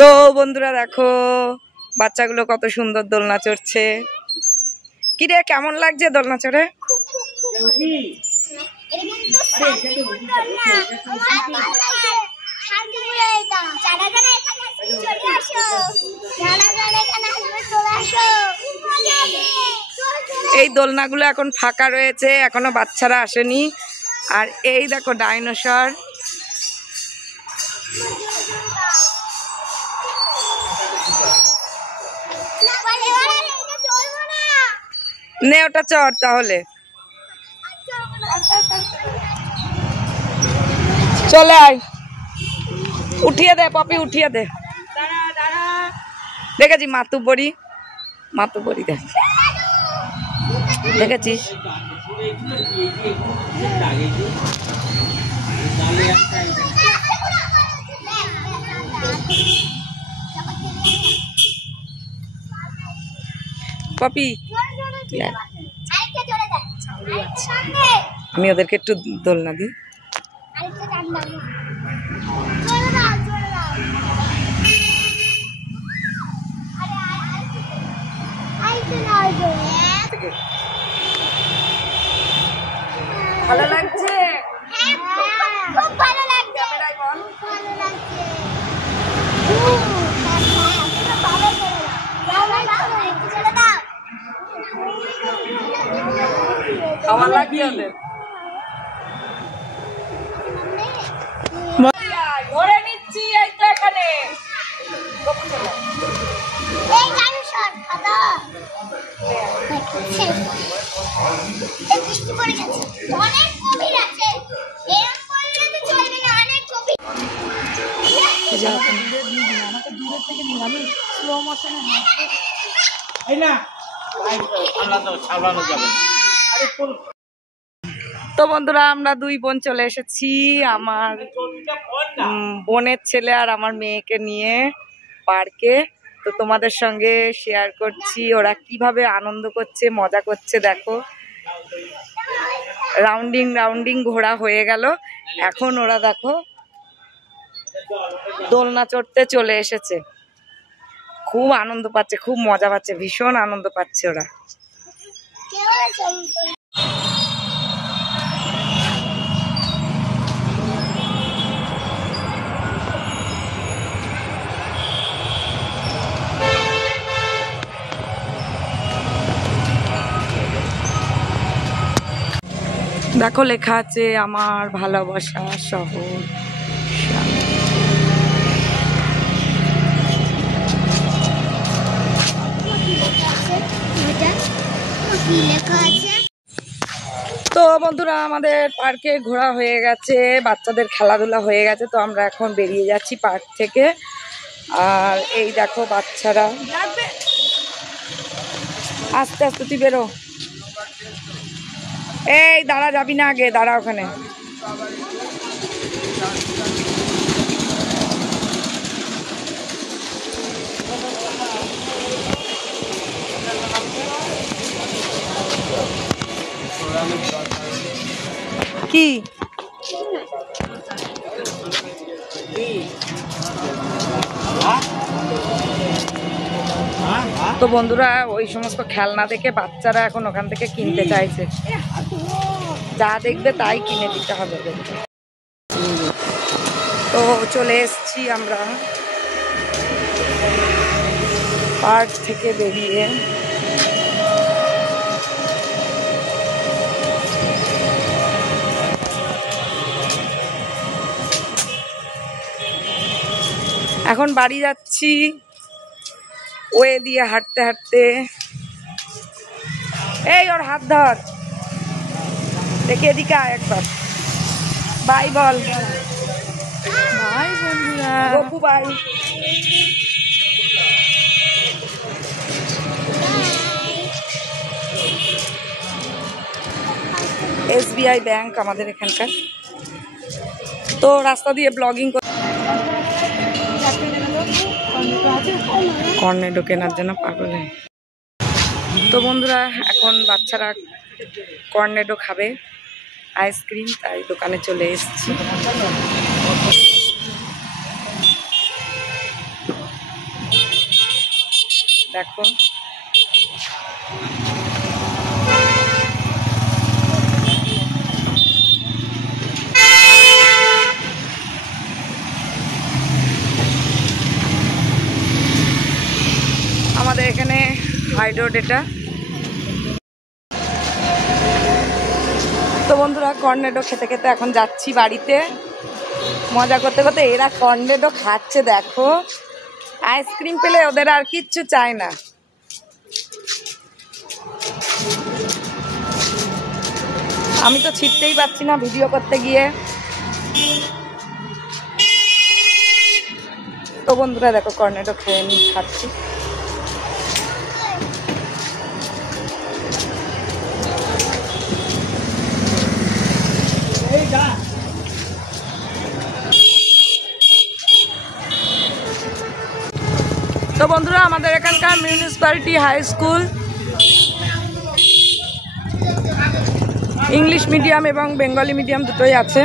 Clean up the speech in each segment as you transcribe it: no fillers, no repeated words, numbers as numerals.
তো বন্ধুরা দেখো বাচ্চাগুলো কত সুন্দর দোলনা চড়ছে। কি রে কেমন লাগছে দোলনা চড়ে? এই দোলনাগুলো এখন ফাঁকা রয়েছে, এখনো বাচ্চারা আসেনি। আর এই দেখো ডাইনোসর। নে ওটা চড় তাহলে, চলে আয়, উঠিয়ে দে পপি, উঠিয়ে দে। দেখেছি মাতুবড়ি, মাতুবড়ি দেখ, দেখেছিস? পপি আমি ওদেরকে একটু দোলনা দিই। ভালো লাগছে? খুব ভালো লাগছে। আমার লাগছে ওদের। ধরে নিচ্ছি এই তো এখানে। এই ডাইনোসর খাদা। বৃষ্টি পড়ে গেছে, অনেক গভীর আছে, এরকম করলে তো চলবে না, অনেক গভীর। আমাকে দূরের থেকে নিয়ে আমি স্লো মোশনে এই না আমরা তো ছাড়ানো যাবে। তো বন্ধুরা আমরা দুই বোন চলে এসেছি আমার বোনের ছেলে আর আমার মেয়েকে নিয়ে পার্কে। তো তোমাদের সঙ্গে শেয়ার করছি ওরা কিভাবে আনন্দ করছে, মজা করছে। দেখো রাউন্ডিং রাউন্ডিং ঘোরা হয়ে গেল, এখন ওরা দেখো দোলনা চড়তে চলে এসেছে। খুব আনন্দ পাচ্ছে, খুব মজা পাচ্ছে, ভীষণ আনন্দ পাচ্ছে ওরা। দেখো লেখা আছে আমার ভালোবাসা শহর। তো বন্ধুরা আমাদের পার্কে ঘোরা হয়ে গেছে, বাচ্চাদের খেলাধুলা হয়ে গেছে। তো আমরা এখন বেরিয়ে যাচ্ছি পার্ক থেকে। আর এই দেখো বাচ্চারা, আস্তে আস্তে তুই বেরো। এই দাঁড়া, যাবি না, আগে দাঁড়া ওখানে। কি তো বন্ধুরা ওই সমস্ত খেলনা দেখে বাচ্চারা এখন ওখান থেকে কিনতে চাইছে, যা দেখবে তাই কিনে দিতে হবে। তো চলে এসছি আমরা পার্ক থেকে বেরিয়ে। এখন বাড়ি যাচ্ছি ওয়ে দিয়ে হাঁটতে হাঁটতে। এই ওর হাত ধর, দেখে এদিকে একবার বাই বল। বাই বন্ধুরা, গপু বাই। SBI ব্যাংক আমাদের এখানকার। তো রাস্তা দিয়ে ব্লগিং কর্নেডো কেনার জন্য পাগল হয়। তো বন্ধুরা এখন বাচ্চারা কর্নেডো খাবে, আইসক্রিম, তাই দোকানে চলে এসেছি। দেখো আমাদের এখানে হাই রোড এটা। তো বন্ধুরা কর্নেডো খেতে খেতে এখন যাচ্ছি বাড়িতে, মজা করতে করতে। এরা কর্নেডো খাচ্ছে দেখো, আইসক্রিম পেলে ওদের আর কিচ্ছু চায় না। আমি তো ছিটতেই পারছি না ভিডিও করতে গিয়ে। তো বন্ধুরা দেখো কর্নেডো খেয়ে নি খাচ্ছি। তো বন্ধুরা আমাদের এখানকার municipality high school English medium এবং বেঙ্গলি মিডিয়াম দুটোই আছে।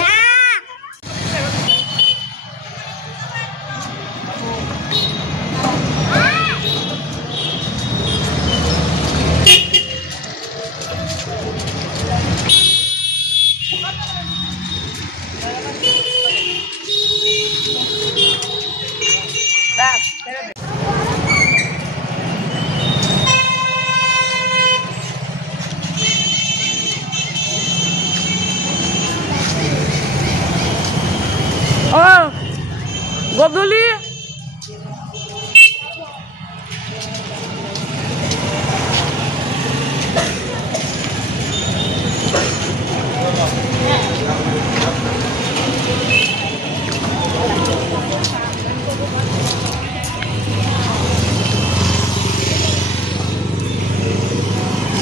না ও গদুলি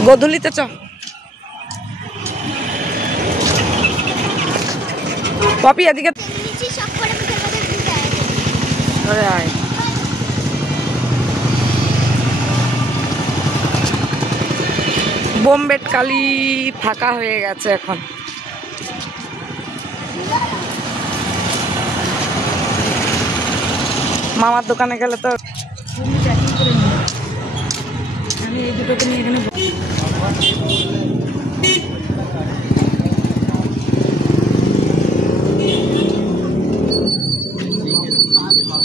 গদুলিতে চ পপি এদিকে নিচে সব করে মুখের মধ্যে ঢুকে আছে। ধরে আয়। বোম্বেট কালি ফাঁকা হয়ে গেছে এখন। মামার দোকানে গেলে তো আমি এই দুটোকে নিয়ে এখানে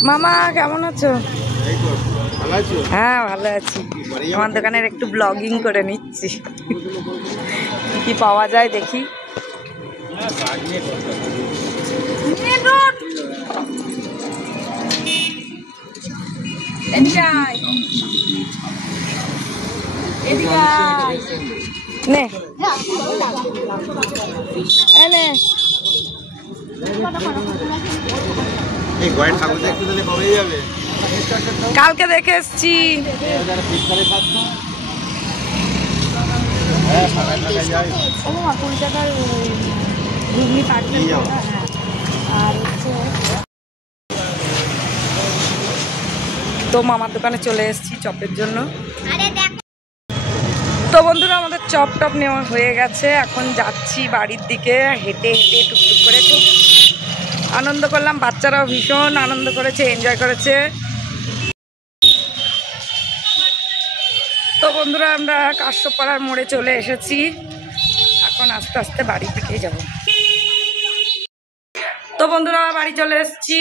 মামা কেমন আছো? হ্যাঁ ভালো আছি। আমার দোকানের একটু ব্লগিং করে নিচ্ছি, কি পাওয়া যায় দেখি। নে নে কালকে দেখে এসছি। তো মামার দোকানে চলে এসেছি চপের জন্য। আরে দেখো তো বন্ধুরা আমাদের চপ টপ নেওয়া হয়ে গেছে, এখন যাচ্ছি বাড়ির দিকে হেঁটে হেঁটে টুকটুক করে। খুব আনন্দ করলাম, বাচ্চারাও ভীষণ আনন্দ করেছে, এনজয় করেছে। তো বন্ধুরা আমরা কাশ্যপাড়ার মোড়ে চলে এসেছি, এখন আস্তে আস্তে বাড়ির দিকেই যাব। তো বন্ধুরা বাড়ি চলে এসেছি।